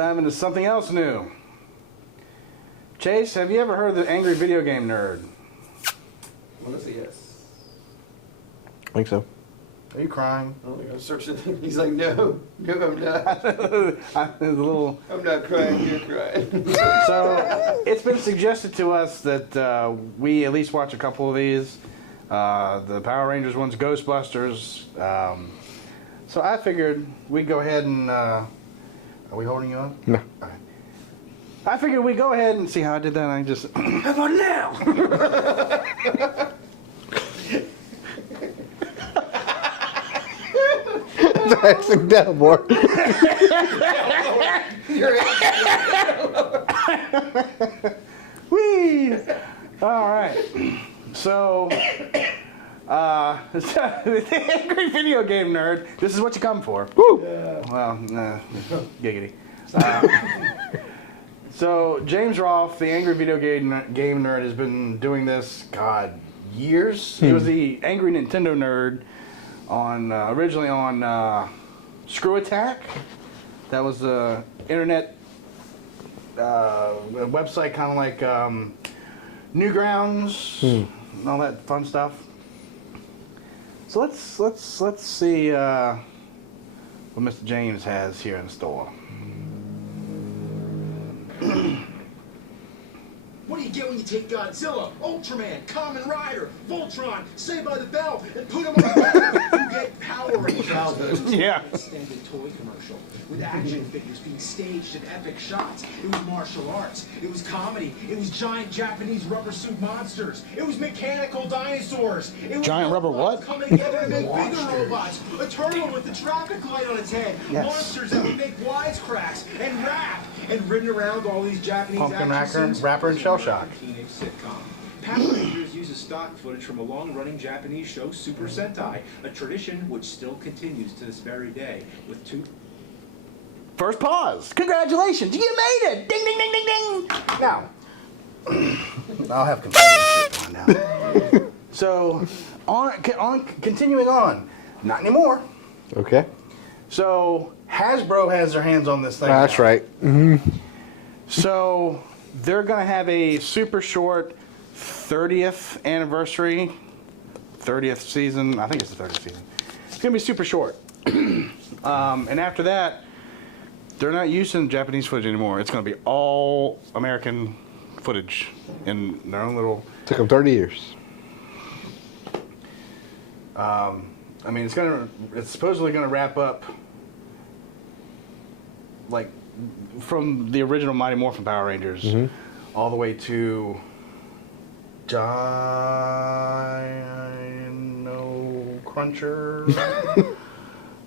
dive into something else new. Chase, have you ever heard of the angry video game nerd? Well, let's say yes. I think so. Are you crying? Oh, I'm searching. He's like, no, I'm not. I'm not crying. You're crying. So it's been suggested to us that we at least watch a couple of these. The Power Rangers one's Ghostbusters. So I figured we'd go ahead and... are we holding you on? No. Okay. I figured we'd go ahead and see how I did that. I just... How about now? Sit down, boy. Whee! All right. So, the angry video game nerd, this is what you come for. Woo! Yeah. Well, giggity. So, James Rolfe, the angry video game nerd, has been doing this, God, years. He was the angry Nintendo nerd on originally on Screw Attack. That was the internet website, kind of like Newgrounds and all that fun stuff. So let's see what Mr. James has here in store. What do you get when you take Godzilla, Ultraman, Kamen Rider, Voltron, Saved by the Bell, and put them on the ground? You get Power Rangers. Yeah. Extended toy commercial with action figures being staged in epic shots. It was martial arts. It was comedy. It was giant Japanese rubber suit monsters. It was mechanical dinosaurs. It was Giant rubber what? Coming together to make bigger robots. A turtle with the traffic light on its head. Yes. Monsters that would make wisecracks and rap. And ridden around all these Japanese Pumpkin action scenes. Rapper and Shell Shock. Teenage sitcom. Power Rangers uses stock footage from a long-running Japanese show, Super Sentai, a tradition which still continues to this very day, with two... First pause. Congratulations, you made it! Ding, ding, ding, ding, ding! Now, I'll have shit on now. So, continuing on. Not anymore. Okay. So, Hasbro has their hands on this thing. That's now. right. Mm-hmm. So, they're going to have a super short 30th anniversary, 30th season. I think it's the 30th season. It's going to be super short. And after that, they're not using Japanese footage anymore. It's going to be all American footage in their own little... Took them 30 years. I mean, it's supposedly going to wrap up like from the original Mighty Morphin Power Rangers all the way to Dino Cruncher.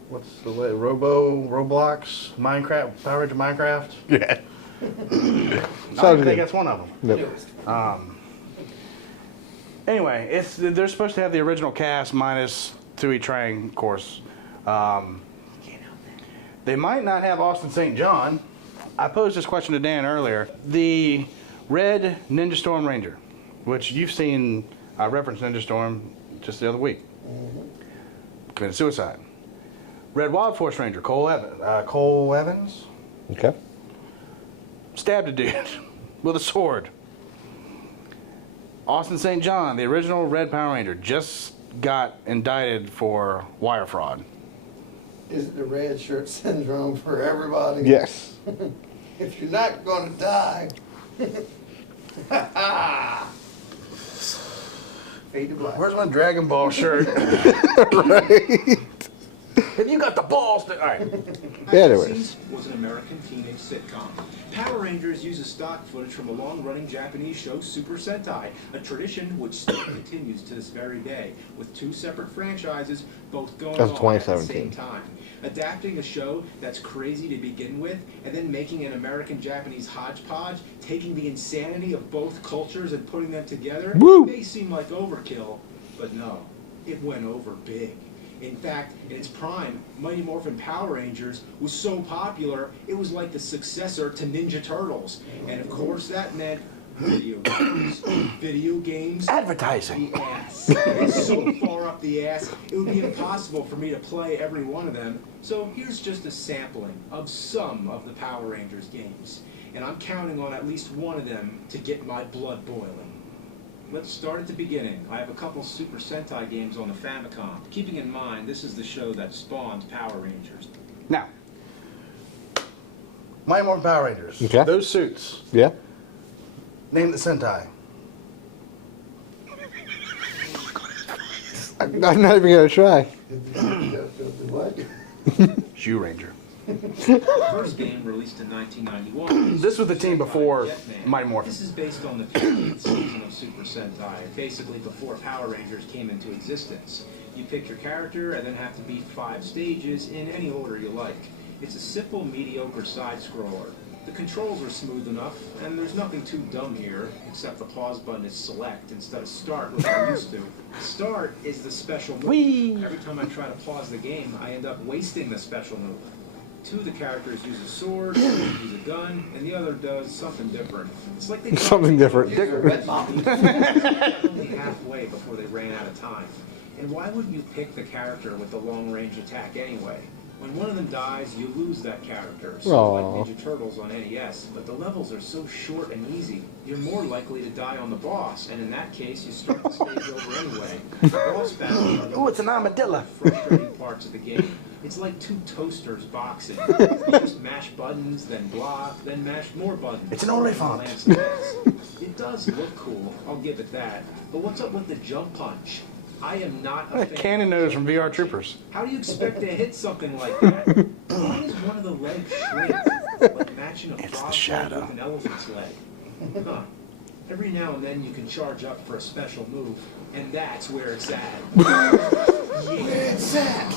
What's the way? Roblox, Minecraft, Power Ranger Minecraft. Yeah. I think that's one of them. Yep. Anyway, they're supposed to have the original cast minus Tui Trang, of course. They might not have Austin St. John. I posed this question to Dan earlier. The Red Ninja Storm Ranger, which you've seen, I referenced Ninja Storm just the other week. Committed suicide. Red Wild Force Ranger, Cole Evans. Okay. Stabbed a dude with a sword. Austin St. John, the original Red Power Ranger, just got indicted for wire fraud. Is it the red shirt syndrome for everybody? Yes. If you're not going to die. Fade to black. Where's my Dragon Ball shirt? Right. Have you got the balls to... All right. Yeah, there was. Was an American teenage sitcom. Power Rangers uses stock footage from a long-running Japanese show, Super Sentai, a tradition which still continues to this very day, with two separate franchises, both going That's on at the 2017. same time. Adapting a show that's crazy to begin with, and then making an American-Japanese hodgepodge, taking the insanity of both cultures and putting them together, Woo! may seem like overkill, but no, it went over big. In fact, in its prime, Mighty Morphin Power Rangers was so popular, it was like the successor to Ninja Turtles. And of course, that meant Video games. Video games? Advertising. The ass. It's so far up the ass, it would be impossible for me to play every one of them. So here's just a sampling of some of the Power Rangers games. And I'm counting on at least one of them to get my blood boiling. Let's start at the beginning. I have a couple Super Sentai games on the Famicom. Keeping in mind, this is the show that spawned Power Rangers. Now, Mighty Morphin Power Rangers. Okay. Those suits. Yeah. Name the Sentai. I'm not even gonna try. What? Shoe Ranger. The first game, released in 1991. This was the team before Jetman. Mighty Morphin. This is based on the 15th season of Super Sentai, basically before Power Rangers came into existence. You pick your character and then have to beat 5 stages in any order you like. It's a simple, mediocre side-scroller. The controls are smooth enough, and there's nothing too dumb here, except the pause button is select instead of start, which I'm used to. Start is the special move. Whee! Every time I try to pause the game, I end up wasting the special move. 2 of the characters use a sword, use a gun, and the other does something different. It's like they Something different. only halfway before they ran out of time. And why wouldn't you pick the character with the long-range attack anyway? When one of them dies, you lose that character. So Aww. like Ninja Turtles on NES, but the levels are so short and easy, you're more likely to die on the boss, and in that case, you start the stage over anyway. The boss battles are the Ooh, it's an armadillo. frustrating parts of the game. It's like 2 toasters boxing. You just mash buttons, then block, then mash more buttons. It's an Oliphant. Lance hits. It does look cool, I'll give it that. But what's up with the jump punch? I am not a fan. Cannon nose from VR Troopers. How do you expect to hit something like that? Why does one of the legs shrink? Like matching a It's the frog leg shadow. with an elephant's leg. Huh. Every now and then you can charge up for a special move, and that's where it's at. It's at.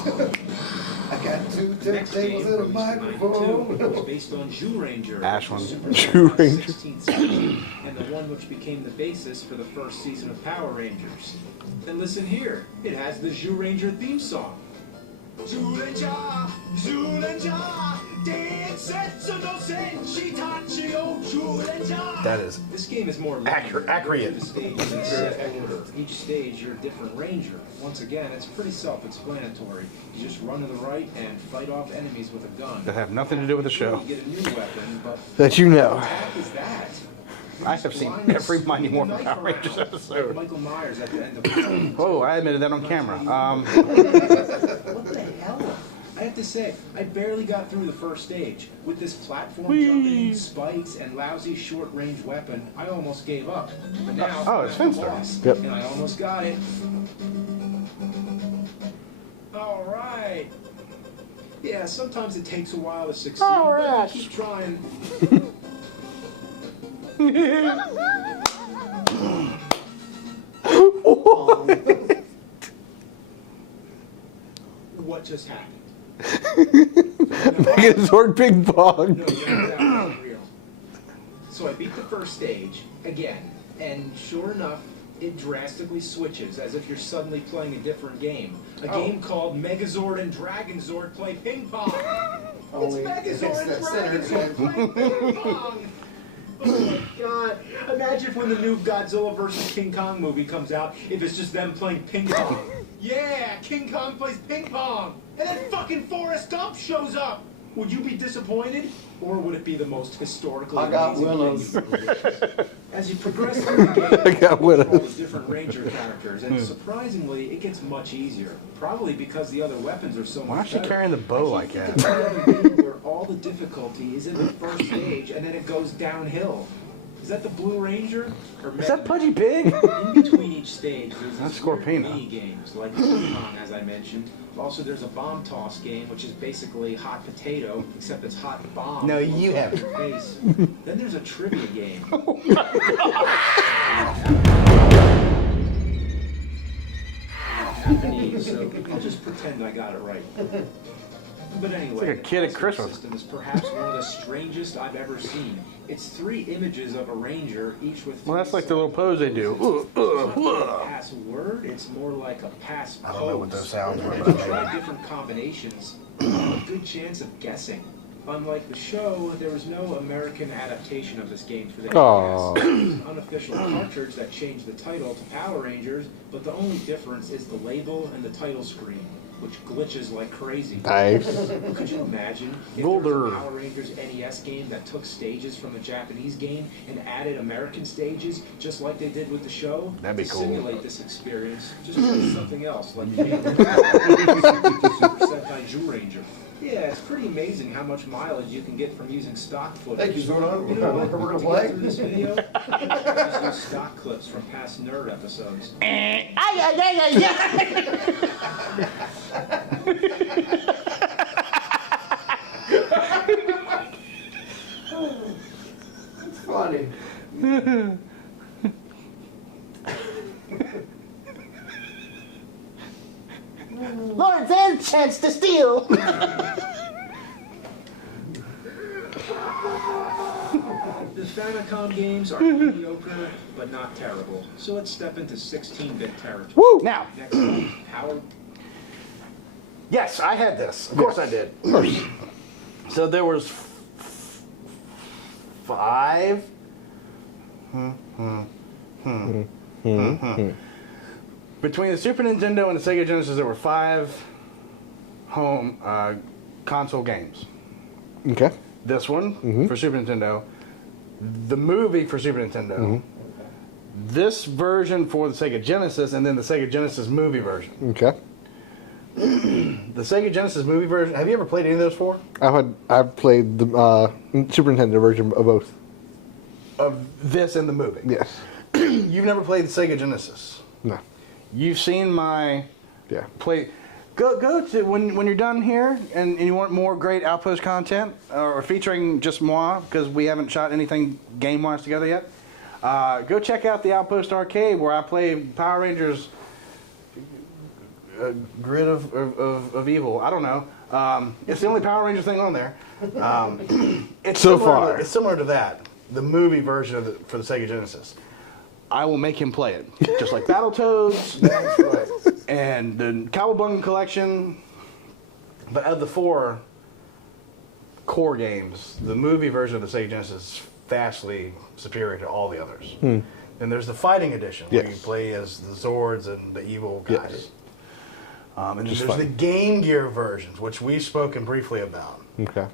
I got 2 Next game, turntables and a released in 92, microphone. was based on Jew Ranger. Ashland. Super Jew Sentai Ranger. 16th season, and the one which became the basis for the first season of Power Rangers. And listen here, it has the Jew Ranger theme song. That is This game is more Accurate. The stages in set order. Each stage, you're a different ranger. Once again, it's pretty self-explanatory. You just run to the right and fight off enemies with a gun. that have nothing to do with the show. You get a new weapon, but That you know. what the heck is that? I have seen every Mighty Morphin Power Rangers episode. Michael Myers at the end of the Whoa, I admitted that on camera. What the hell? I have to say, I barely got through the first stage. With this platform jumping, spikes, and lousy short-range weapon, I almost gave up. But now, Oh, it's I'm the Finster. boss, Yep. and I almost got it. All right. Yeah, sometimes it takes a while to succeed, All but I right. keep trying. What just happened? Megazord ping pong. No, that wasn't real. So I beat the first stage again, and sure enough, it drastically switches as if you're suddenly playing a different game. A game called Megazord and Dragonzord play ping pong. Only It's if Megazord it's and that center Dragonzord playing ping pong. Oh my god. Imagine when the new Godzilla vs. King Kong movie comes out, if it's just them playing ping pong. Yeah, King Kong plays ping pong. And then fucking Forrest Gump shows up. Would you be disappointed? Or would it be the most historical I got amazing Willows. game you've ever watched? As you progress through the game, I got you control Willows. the different Ranger characters, and surprisingly, it gets much easier. Probably because the other weapons are so much Why is she better. carrying the bow I like can't that? think of any other game where all the difficulty is in the first stage, and then it goes downhill. Is that the Blue Ranger? Or Is that Mega Man? Pudgy Pig? In between each stage, there's That's these weird Scorpina. mini games like Ping Pong, as I mentioned. Also, there's a bomb toss game, which is basically hot potato, except it's hot bomb. No, you blown up haven't. in your face. Then there's a trivia game. So I'll just pretend I got it right. But anyway, like a kid at the Christmas. system is perhaps one of the strangest I've ever seen. It's 3 images of a ranger, each with. Well, that's 3 like the little pose they do. It's not a pass word, it's more like a pass pose. I don't know what those sounds were, And but if you I try different combinations, you have a good chance of guessing. Unlike the show, there was no American adaptation of this game for the Aw. NES. It was an unofficial cartridge that changed the title to Power Rangers, but the only difference is the label and the title screen, which glitches like crazy. Nice. Could you imagine if there was a Power Rangers NES game that took stages from the Japanese game and added American stages, just like they did with the show? That'd be to cool. simulate this experience, just play something else, like Super Sentai Jew Ranger. Yeah, it's pretty amazing how much mileage you can get from using stock footage. Thank you, Zordon. You know what? We're gonna To play? get through this video, just use stock clips from past nerd episodes. It's funny. Lawrence has a chance to steal. The Famicom games are mediocre, but not terrible. So let's step into 16-bit territory. Woo! Now, Next up, Power. yes, I had this. Of course I did. Of course. So there was 5. Between the Super Nintendo and the Sega Genesis, there were 5 home console games. Okay. This one for Super Nintendo, the movie for Super Nintendo, this version for the Sega Genesis, and then the Sega Genesis movie version. Okay. The Sega Genesis movie version, have you ever played any of those four? I've played the Super Nintendo version of both. Of this and the movie? Yes. You've never played the Sega Genesis? No. You've seen my Yeah. play. Go to when you're done here and you want more great Outpost content or featuring just moi because we haven't shot anything game wise together yet. Go check out the Outpost Arcade where I play Power Rangers Grid of Evil. I don't know. It's the only Power Rangers thing on there. It's So similar far. it's similar to that, the movie version of for the Sega Genesis. I will make him play it, just like Battletoads and the Cowabunga Collection. But of the 4 core games, the movie version of the Sega Genesis is vastly superior to all the others. And there's the Fighting Edition, where you Yes. play as the Zords and the evil guys. Yes. And then Just there's fun. the Game Gear versions, which we've spoken briefly about. Okay.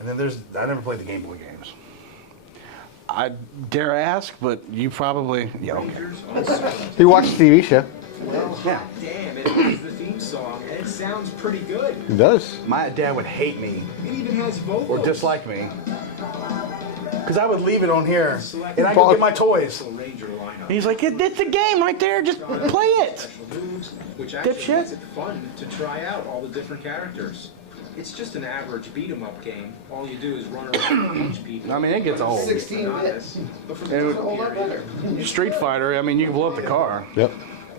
And then I never played the Game Boy games. I dare ask, but you probably, yeah, okay. Rangers on Super. You watched the TV show? Well, Yeah. damn, it is the theme song, and it sounds pretty good. It does. My dad would hate me It even has vocals. or dislike me because I would leave it on here Select and I go get my toys. Ranger lineup. He's like, it's a game right there, just play it. Special moves, which actually Dipshit. makes it fun to try out all the different characters. It's just an average beat 'em up game. All you do is run around and punch people. I mean, it gets old. 16-bit. But for It the would- Hold up better. Street Fighter, I mean, you can blow up the car. Yep.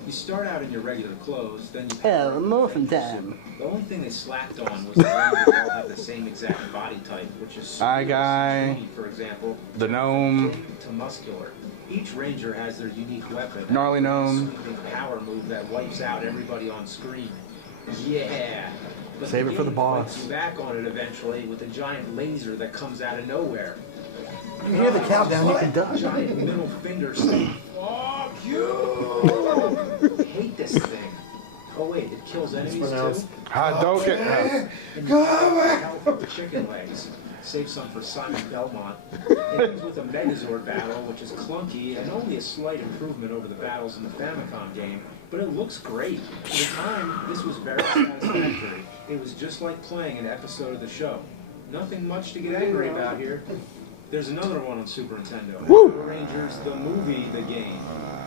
you start out in your regular clothes, then you Oh, Morphin time. The only thing they slacked on was the Rangers all have the same exact body type, which is Eye guy, skinny, for example, the gnome, to muscular. Each Ranger has their unique weapon. Gnarly gnome. A sweeping power move that wipes out everybody on screen. Yeah. But Save it for the game boss. fights you back on it eventually with a giant laser that comes out of nowhere. You hear the countdown, you can die. Giant middle finger saying, "Fuck you!" I hate this thing. Oh wait, it kills enemies pronounced too? Hadouken. And you help with the chicken legs. Save some for Simon Belmont. It ends with a Megazord battle, which is clunky and only a slight improvement over the battles in the Famicom game, but it looks great. For the time, this was very satisfactory. It was just like playing an episode of the show. Nothing much to get angry about here. There's another one on Super Nintendo. Power Rangers, the movie, the game.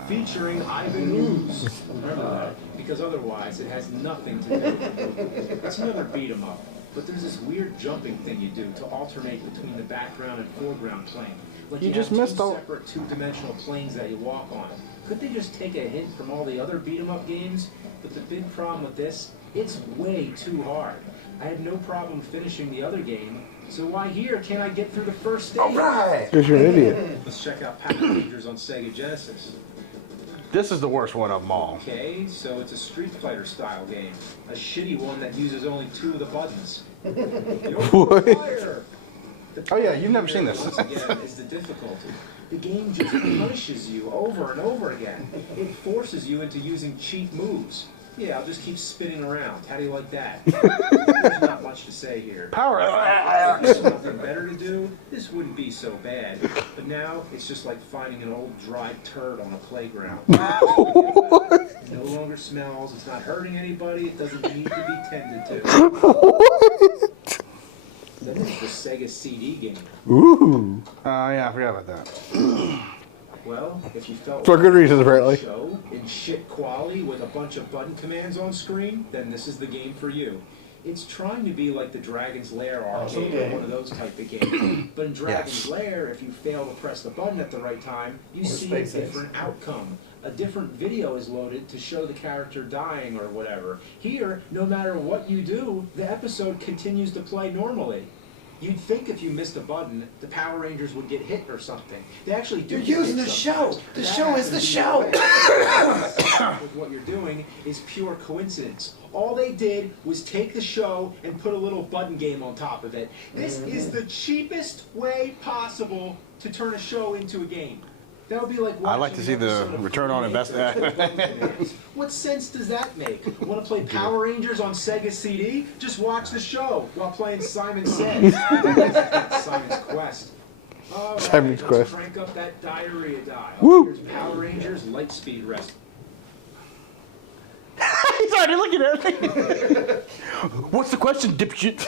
Featuring Ivan Ooze. Remember that, because otherwise it has nothing to do with the movie. It's another beat 'em up. But there's this weird jumping thing you do to alternate between the background and foreground plane. Like You you just have two missed all- separate two-dimensional planes that you walk on. Could they just take a hint from all the other beat 'em up games? But the big problem with this, it's way too hard. I had no problem finishing the other game, so why here can't I get through the first stage? All right. Because you're an idiot. Let's check out Power Rangers on Sega Genesis. This is the worst one of them all. Okay, so it's a Street Fighter style game. A shitty one that uses only 2 of the buttons. What? Fire! Oh yeah, you've never seen this. Once again, is the difficulty. The game just punishes you over and over again. It forces you into using cheap moves. Yeah, I'll just keep spinning around. How do you like that? There's not much to say here. Power. If there's something better to do, this wouldn't be so bad. But now, it's just like finding an old dry turd on a playground. It no longer smells, it's not hurting anybody, it doesn't need to be tended to. That is the Sega CD game. Ooh. Yeah, I forgot about that. Well, if you felt For good reasons, apparently. show in shit quality with a bunch of button commands on screen, then this is the game for you. It's trying to be like the Dragon's Lair arcade or one of those type of games. But in Dragon's Lair, if you fail to press the button at the right time, you see a different outcome. A different video is loaded to show the character dying or whatever. Here, no matter what you do, the episode continues to play normally. You'd think if you missed a button, the Power Rangers would get hit or something. They actually do. You're using hit the show. sometimes. The That show is has the to show. do with what you're doing is pure coincidence. All they did was take the show and put a little button game on top of it. This is the cheapest way possible to turn a show into a game. That would be like watching I like to see the an episode of return on Freemasons investment. with button commands. What sense does that make? Want to play Power Rangers on Sega CD? Just watch the show while playing Simon Says. Simon's Quest. All right, Simon's let's Quest. crank up that diarrhea dial. Woo! Here's Power Rangers Lightspeed Rescue. He's already looking at me. What's the question, dipshit?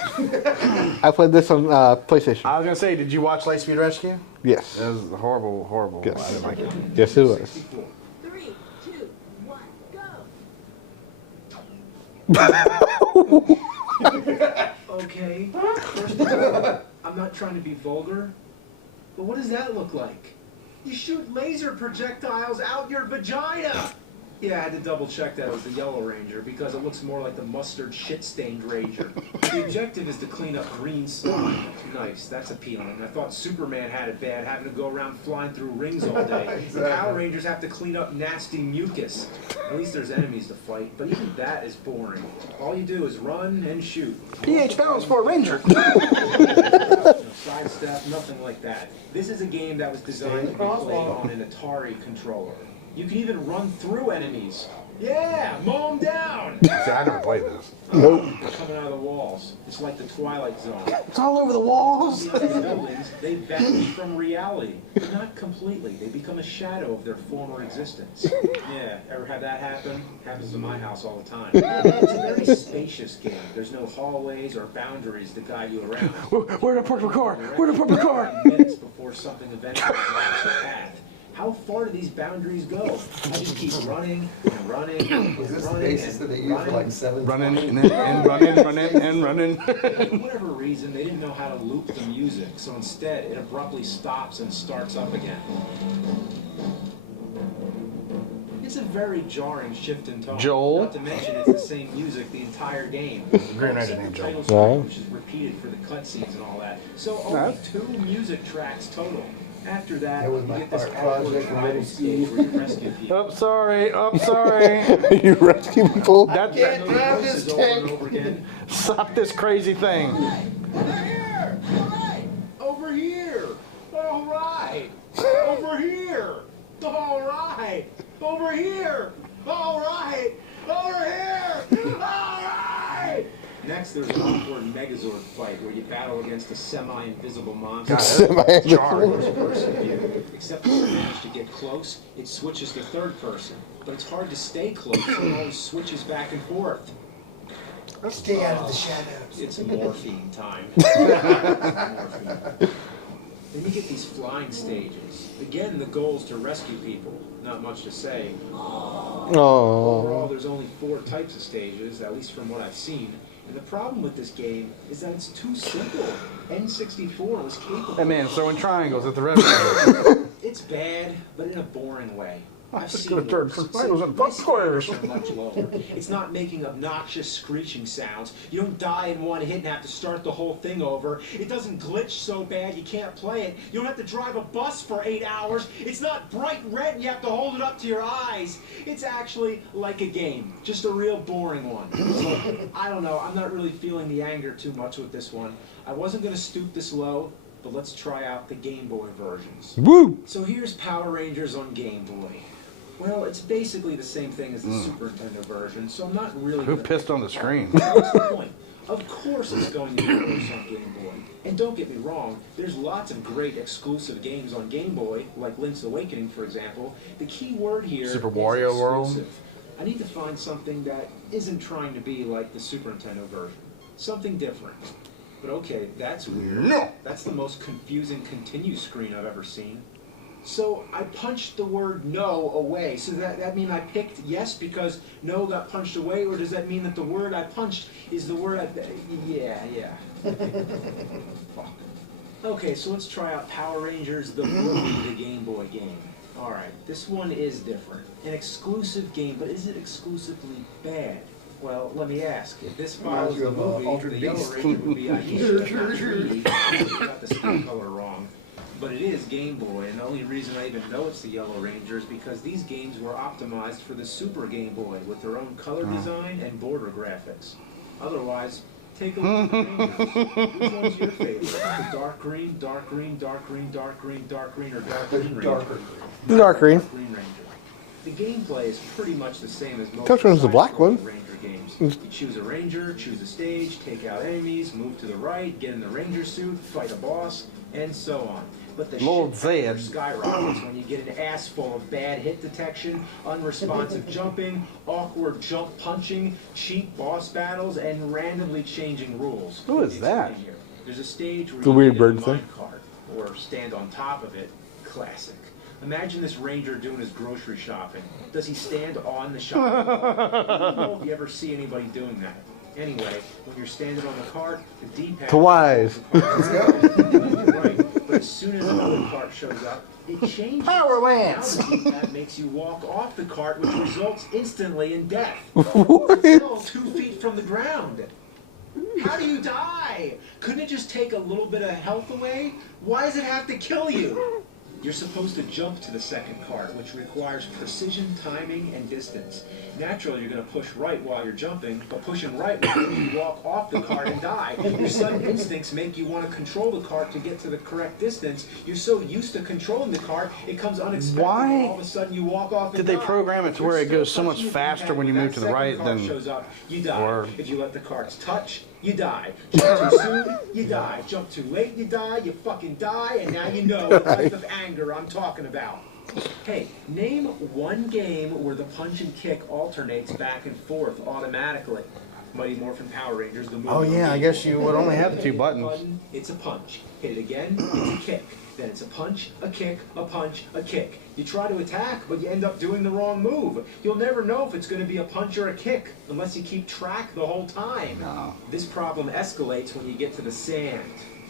I played this on PlayStation. I was gonna say, did you watch Lightspeed Rescue? Yes. It was horrible, horrible. Yes. I didn't like it. Yes, it was. 64. 3, 2, 1, go! Okay, first of all, I'm not trying to be vulgar, but what does that look like? You shoot laser projectiles out your vagina! Yeah, I had to double check that it was the Yellow Ranger because it looks more like the mustard shit-stained Ranger. The objective is to clean up green slime. Nice, that's appealing. I thought Superman had it bad, having to go around flying through rings all day. The Power Rangers have to clean up nasty mucus. At least there's enemies to fight, but even that is boring. All you do is run and shoot. PH Balance for a Ranger. Sidestep, nothing like that. This is a game that was designed to be played on an Atari controller. You can even run through enemies. Yeah, mow them down! See, I never played this. They're coming out of the walls. It's like the Twilight Zone. It's all over the walls. The other buildings, they vanish from reality. But not completely. They become a shadow of their former existence. Yeah, ever have that happen? Happens to my house all the time. It's a very spacious game. There's no hallways or boundaries to guide you around. Where did I park my car? Where did I park my car? Minutes before something eventually blocks your path. How far do these boundaries go? I just keep running and running and Is this the running basis that and they use for like running. 7? Running and then and running, running and running. For whatever reason, they didn't know how to loop the music, so instead it abruptly stops and starts up again. It's a very jarring shift in tone. Joel? Not to mention it's the same music the entire game. Green Ranger Except named the Joel. title screen, Right. which is repeated for the cutscenes and all that. So only No. 2 music tracks total. After that, That was you my get this art awkward project in tribal middle stage school. where you rescue people. Oh, sorry. Oh, sorry. You rescue people? That, Can't Those drive voices this over and tank. over again. stop this crazy thing. Over here! Over here! All right! Over here! All right! Over here! All right! Over here! All right! Next, there's an awkward Megazord fight where you battle against a semi-invisible monster. Semi-invisible. First-person view. Except when you manage to get close, it switches to third person. But it's hard to stay close, so it always switches back and forth. Stay out of the shadows. It's morphine time. Morphine. Then you get these flying stages. Again, the goal is to rescue people. Not much to say. Overall, Oh. there's only 4 types of stages, at least from what I've seen. And the problem with this game is that it's too simple. N64 was capable. That man throwing triangles at the red. It's bad, but in a boring way. I've just seen gonna turn worse. tomatoes into My squares. standards are much lower. It's not making obnoxious screeching sounds. You don't die in one hit and have to start the whole thing over. It doesn't glitch so bad you can't play it. You don't have to drive a bus for 8 hours. It's not bright red and you have to hold it up to your eyes. It's actually like a game, just a real boring one. So, I don't know, I'm not really feeling the anger too much with this one. I wasn't going to stoop this low, but let's try out the Game Boy versions. Woo! So here's Power Rangers on Game Boy. Well, it's basically the same thing as the Super Nintendo version, so I'm not really Who gonna pissed on the pick one. screen? What's the point? Of course it's going to be worse on Game Boy. And don't get me wrong, there's lots of great exclusive games on Game Boy, like Link's Awakening, for example. The key word here Super is Wario World? exclusive. I need to find something that isn't trying to be like the Super Nintendo version. Something different. But okay, that's weird. No! That's the most confusing continue screen I've ever seen. So I punched the word no away. So that mean I picked yes because no got punched away, or does that mean that the word I punched is the word I... Yeah. Fuck. Okay, so let's try out Power Rangers the movie, the Game Boy game. Alright, this one is different. An exclusive game, but is it exclusively bad? Well, let me ask. If this follows the movie, Altered the Yellow Beast. Ranger would be Aisha, not Trudy. I got the skin color wrong. But it is Game Boy, and the only reason I even know it's the Yellow Ranger is because these games were optimized for the Super Game Boy with their own color design and border graphics. Otherwise, take a look at the Rangers. Which one's your favorite? The dark green, dark green, dark green, dark green, dark green, or dark green Ranger? Darker. The dark green. Dark Green Ranger. The gameplay is pretty much the same as most Which one's the black one? Ranger games. You choose a ranger, choose a stage, take out enemies, move to the right, get in the ranger suit, fight a boss, and so on. But the Lord shit factor Zed. skyrockets when you get an ass full of bad hit detection, unresponsive jumping, awkward jump punching, cheap boss battles, and randomly changing rules. Who is that? Explain here. There's a stage where The you weird get in a bird thing. minecart, or stand on top of it. Classic. Imagine this ranger doing his grocery shopping. Does he stand on the shopping cart? I don't know if you ever see anybody doing that. Anyway, when you're standing on the cart, the D-pad... To wise. Right, but as soon as another cart shows up, it changes. Power Lance. Now the D-pad makes you walk off the cart, which results instantly in death. What? Still 2 feet from the ground. How do you die? Couldn't it just take a little bit of health away? Why does it have to kill you? You're supposed to jump to the second cart, which requires precision, timing, and distance. Naturally, you're going to push right while you're jumping, but pushing right will make you walk off the cart and die. Your sudden instincts make you want to control the cart to get to the correct distance. You're so used to controlling the cart, it comes unexpected. Why and all of a sudden you walk off and did they die. program it to You're where it still goes so much touching the faster D-pad when you when move that to the right second cart than- shows up, you die. or- If you let the carts touch, you die. Jump too soon, you die. Jump too late, you die. You fucking die, and now you know what type of anger I'm talking about. Hey, name one game where the punch and kick alternates back and forth automatically. Mighty Morphin Power Rangers, the movie. Oh yeah, I guess you would only have the two Hit the buttons. button, it's a punch. Hit it again, it's a kick. Then it's a punch, a kick, a punch, a kick. You try to attack, but you end up doing the wrong move. You'll never know if it's going to be a punch or a kick unless you keep track the whole time. No. This problem escalates when you get to the sand.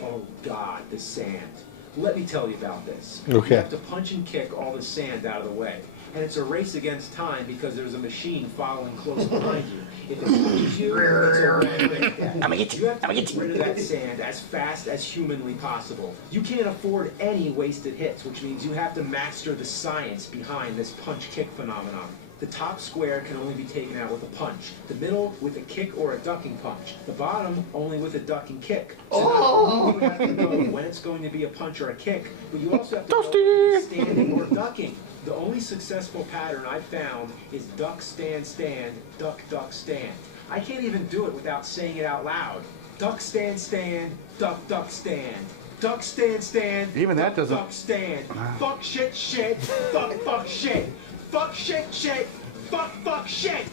Oh God, the sand. Let me tell you about this. Okay. You have to punch and kick all the sand out of the way. And it's a race against time because there's a machine following close behind you. If it punches you, it's a automatic death. I'ma get you. You have to I'ma get get you. rid of that sand as fast as humanly possible. You can't afford any wasted hits, which means you have to master the science behind this punch-kick phenomenon. The top square can only be taken out with a punch. The middle with a kick or a ducking punch. The bottom only with a ducking kick. So not only do you have to know when it's going to be a punch or a kick, but you also have to know when it's standing or ducking. The only successful pattern I've found is duck, stand, stand, duck, duck, stand. I can't even do it without saying it out loud. Duck, stand, stand, duck, duck, stand. Duck, stand, stand. Even that duck, doesn't- Duck, stand. Fuck, shit, shit. Fuck, fuck, shit. Fuck, shit, shit. Fuck, fuck, shit.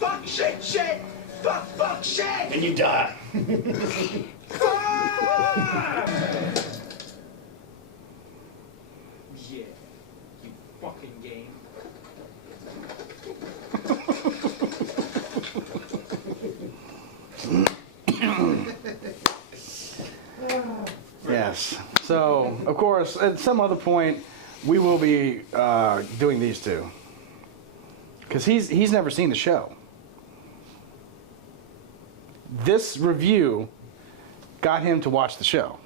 Fuck, shit, shit. Fuck, fuck, shit. And you die. Fuck! Yeah, you fucking game. Yes. So, of course, at some other point, we will be doing these two. because he's never seen the show. This review got him to watch the show.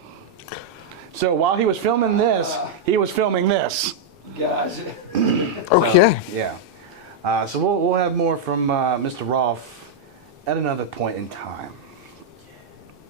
So while he was filming this, he was filming this. Gosh. Okay. Yeah. So we'll have more from Mr. Rolfe at another point in time.